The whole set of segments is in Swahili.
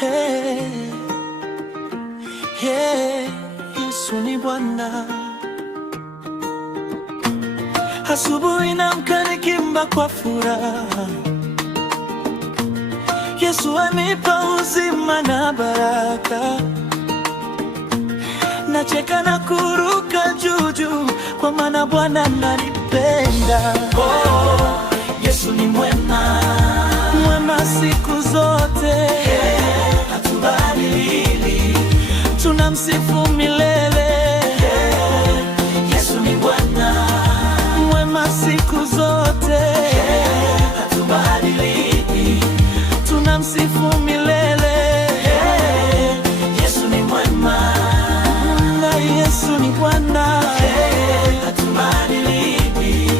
Hey, hey, Yesu ni Bwana. Asubuhi naamka nikimba kwa furaha, Yesu anipa uzima na baraka. Nacheka na kuruka juu juu, kwa maana Bwana ananipenda. Oh, Yesu ni mwema, mwema siku zote. Hatubadiliki, tunamsifu milele. Yesu ni Bwana, mwema siku zote. Hatubadiliki, tunamsifu milele. Yesu ni mwema, na Yesu ni Bwana. Hatubadiliki.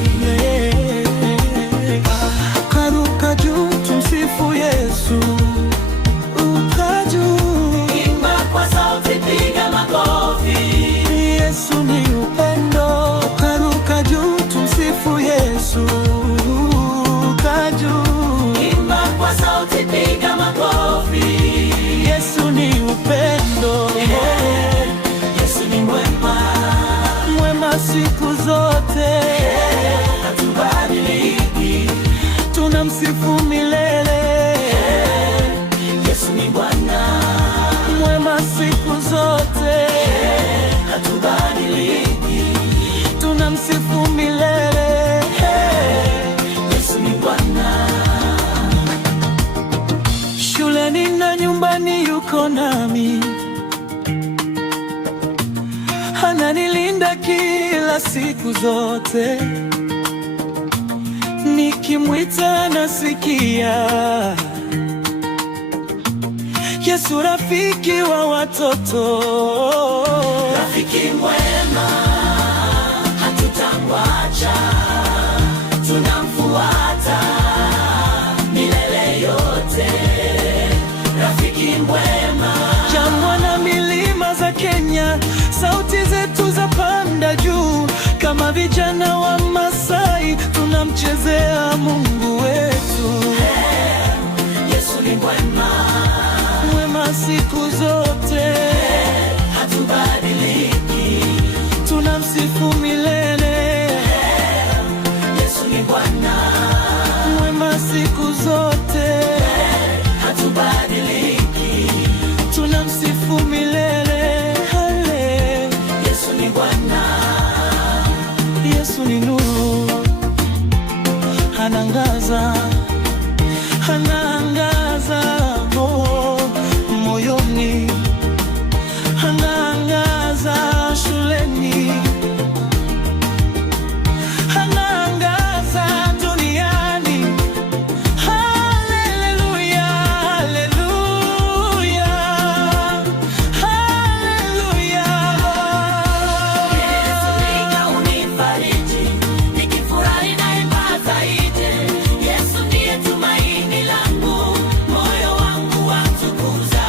Karuka juu, tumsifu Yesu. Ruka juu, imba kwa sauti, piga makofi. Yesu ni upendo. Karuka juu, tumsifu Yesu. Ruka juu, imba kwa sauti, piga makofi. Yesu ni upendo. Yesu ni mwema, mwema siku zote. Hatubadiliki, tunamsifu milele. Yesu ni Bwana, mwema siku zote. Hatubadiliki, tunamsifu milele. Yesu ni Bwana. Shuleni na nyumbani yuko nami, ananilinda kila siku zote. Nikimwita nasikia. Yesu rafiki wa watoto, rafiki mwema, hatutamwacha, tunamfuata milele yote. Rafiki mwema, jangwa na milima za Kenya, sauti zetu za panda juu. Kama vijana wa Masai, tunamchezea Mungu wetu. Yesu ni mwema, mwema siku zote. Hatubadiliki, tunamsifu milele. Yesu ni Bwana, mwema siku zote. Hatubadiliki, tunamsifu milele. Yesu ni Bwana. Yesu ni nuru, anangaza, anaangaza moyoni, anaangaza shuleni, anaangaza duniani. Haleluya, haleluya, haleluya. Yesu unifariji, nikifurahi naimba zaidi. Yesu ndiye tumaini langu, moyo wangu watukuza.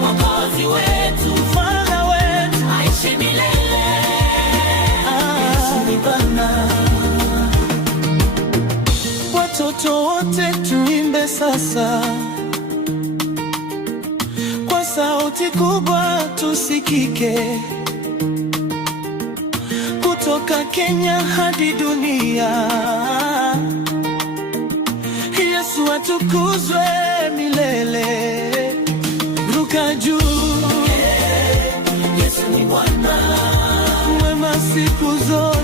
Mwokozi wetu, Mwana wetu, aishi milele. Yesu ni Bwana. Watoto wote tuimbe sasa kwa sauti kubwa, tusikike. Kutoka Kenya hadi dunia, Yesu atukuzwe milele. Ruka juu, Yesu ni Bwana, mwema siku zote.